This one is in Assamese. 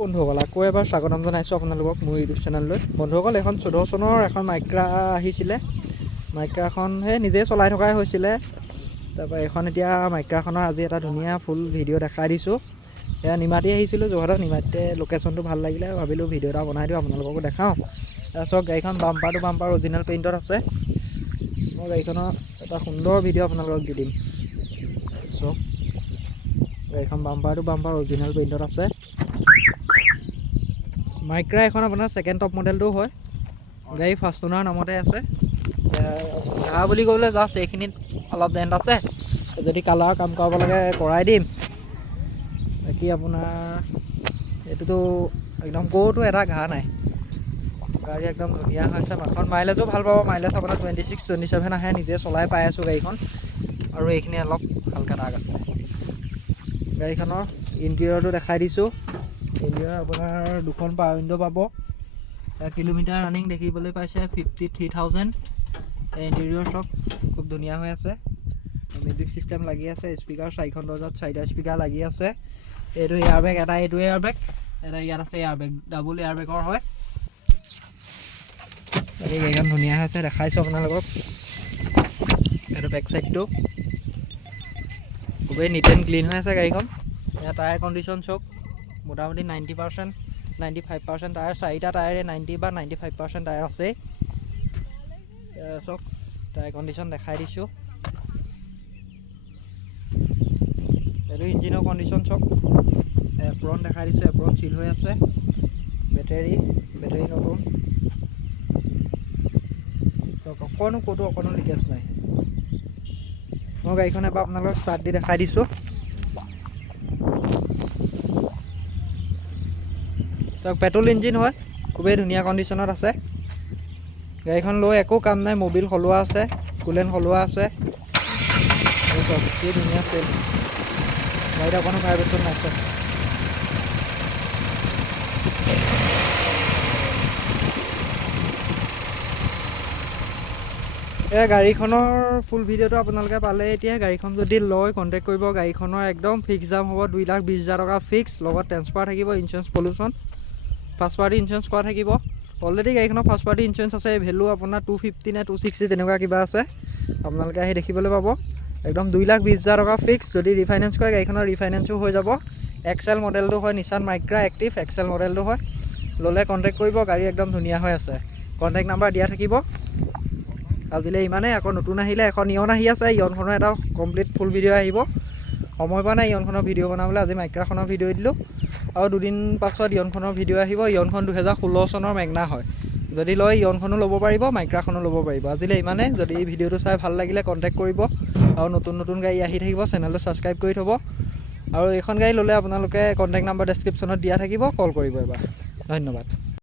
বন্ধুসকল আকৌ এবাৰ স্বাগতম জনাইছোঁ আপোনালোকক মোৰ ইউটিউব চেনেললৈ। বন্ধুসকল এখন 14 চনৰ এখন মাইক্ৰা আহিছিলে। মাইক্ৰাখন সেই নিজে চলাই থকাই হৈছিলে। তাৰপৰা এখন এতিয়া মাইক্ৰাখনৰ আজি এটা ধুনীয়া ফুল ভিডিঅ' দেখাই দিছোঁ। এয়া নিমাতী আহিছিলোঁ যোৰহাটত। নিমাতীতে লোকেশ্যনটো ভাল লাগিলে ভাবিলোঁ ভিডিঅ' এটা বনাই দিওঁ আপোনালোককো দেখাওঁ। তাৰপিছত গাড়ীখন বাম্পাৰ টু বাম্পাৰ অৰিজিনেল পেইণ্টত আছে। মই গাড়ীখনৰ এটা সুন্দৰ ভিডিঅ' আপোনালোকক দি দিম। চাওক গাড়ীখন বাম্পাৰ টু বাম্পাৰ অৰিজিনেল পেইণ্টত আছে। মাইক্ৰা এখন আপোনাৰ ছেকেণ্ড টপ মডেলটো হয়। গাড়ী ফাৰ্ষ্ট অ'নাৰ নামতে আছে। ঘাঁহ বুলি ক'বলৈ জাষ্ট এইখিনিত অলপ ডেণ্ট আছে। যদি কালাৰ কাম কৰাব লাগে কৰাই দিম। বাকী আপোনাৰ এইটোতো একদম ক'তো এটা ঘাঁহ নাই। গাড়ী একদম ধুনীয়া হৈছে। এখন মাইলেজো ভাল পাব। মাইলেজ আপোনাৰ 26, 27 আহে। নিজে চলাই পাই আছোঁ গাড়ীখন। আৰু এইখিনি অলপ হালকা দাগ আছে। গাড়ীখনৰ ইণ্টেৰিয়ৰটো দেখাই দিছোঁ। ইণ্টেৰিয়ৰ আপোনাৰ দুখন পাৱাৰ উইণ্ডো পাব। কিলোমিটাৰ ৰানিং দেখিবলৈ পাইছে 53,000। ইণ্টেৰিয়ৰ চক খুব ধুনীয়া হৈ আছে। মিউজিক চিষ্টেম লাগি আছে। স্পীকাৰ 4খন দৰ্জাত 4টা স্পীকাৰ লাগি আছে। এইটো এয়াৰবেগ এটা, এইটো এয়াৰবেগ এটা, ইয়াত আছে এয়াৰবেগ, ডাবল এয়াৰবেগৰ হয়। বাকী গাড়ীখন ধুনীয়া হৈছে দেখাইছোঁ আপোনালোকক। এইটো বেক চাইডটো খুবেই নিট এণ্ড ক্লিন হৈ আছে গাড়ীখন। ইয়াৰ টায়াৰ কণ্ডিশ্যন চক মোটামুটি 90%, 95% টায়াৰ। 4টা টায়াৰে 90 বা 95% টায়াৰ আছে। চক টায়াৰ কণ্ডিশ্যন দেখাই দিছোঁ। এইটো ইঞ্জিনৰ কণ্ডিশ্যন চক। এপ্ৰন দেখাই দিছোঁ। এপ্ৰন চিল হৈ আছে। বেটেৰী নতুন চক। ক'তো অকণো লিকেজ নাই। মই গাড়ীখন এবাৰ আপোনালোকক ষ্টাৰ্ট দি দেখাই দিছোঁ। পেট্ৰল ইঞ্জিন হয়। খুবেই ধুনীয়া কণ্ডিশ্যনত আছে। গাড়ীখন লৈ একো কাম নাই। মবিল সলোৱা আছে, কুলেণ্ট সলোৱা আছে। কি ধুনীয়া চেল। গাড়ীত অকণো ভাইব্ৰেশ্যন নাছে। গাড়ীখনৰ ফুল ভিডিঅ'টো আপোনালোকে পালে। এতিয়া গাড়ীখন যদি লয় কণ্টেক্ট কৰিব। গাড়ীখনৰ একদম ফিক্স দাম হ'ব 2,20,000 টকা ফিক্স। লগত ট্ৰেন্সফাৰ থাকিব, insurance pollution, first party insurance কৰা থাকিব। অলৰেডি গাড়ীখনৰ ফাৰ্ষ্ট পাৰ্টি ইঞ্চুৰেঞ্চ আছে। ভেলু আপোনাৰ 250 নে 260 তেনেকুৱা কিবা আছে। আপোনালোকে আহি দেখিবলৈ পাব। একদম 2,20,000 টকা ফিক্স। যদি ৰিফাইনেন্স কৰে গাড়ীখনৰ ৰিফাইনেন্সো হৈ যাব। এক্সেল মডেলটো হয়। নিছান মাইক্ৰা এক্টিভ এক্সেল মডেলটো হয়। ল'লে কণ্টেক্ট কৰিব। গাড়ী একদম ধুনীয়া হৈ আছে। কণ্টেক্ট নাম্বাৰ দিয়া থাকিব। আজিলৈ ইমানেই। আকৌ নতুন আহিলে এখন ইয়ন আহি আছে। ইয়নখনৰ এটা কমপ্লিট ফুল ভিডিঅ' আহিব। সময় পোৱা নাই ইয়নখনৰ ভিডিঅ' বনাবলৈ। আজি মাইক্ৰাখনৰ ভিডিঅ' দিলোঁ। আৰু দুদিন পাছত ইয়নখনৰ ভিডিঅ' আহিব। ইয়নখন 2016 চনৰ মেগনা হয়। যদি লয় ইয়নখনো ল'ব পাৰিব, মাইক্ৰাখনো ল'ব পাৰিব। আজিলৈ ইমানেই। যদি ভিডিঅ'টো চাই ভাল লাগিলে কণ্টেক্ট কৰিব। আৰু নতুন গাড়ী আহি থাকিব। চেনেলটো ছাবস্ক্ৰাইব কৰি থ'ব। আৰু এইখন গাড়ী ল'লে আপোনালোকে কণ্টেক্ট নাম্বাৰ ডেছক্ৰিপশ্যনত দিয়া থাকিব। কল কৰিব এবাৰ। ধন্যবাদ।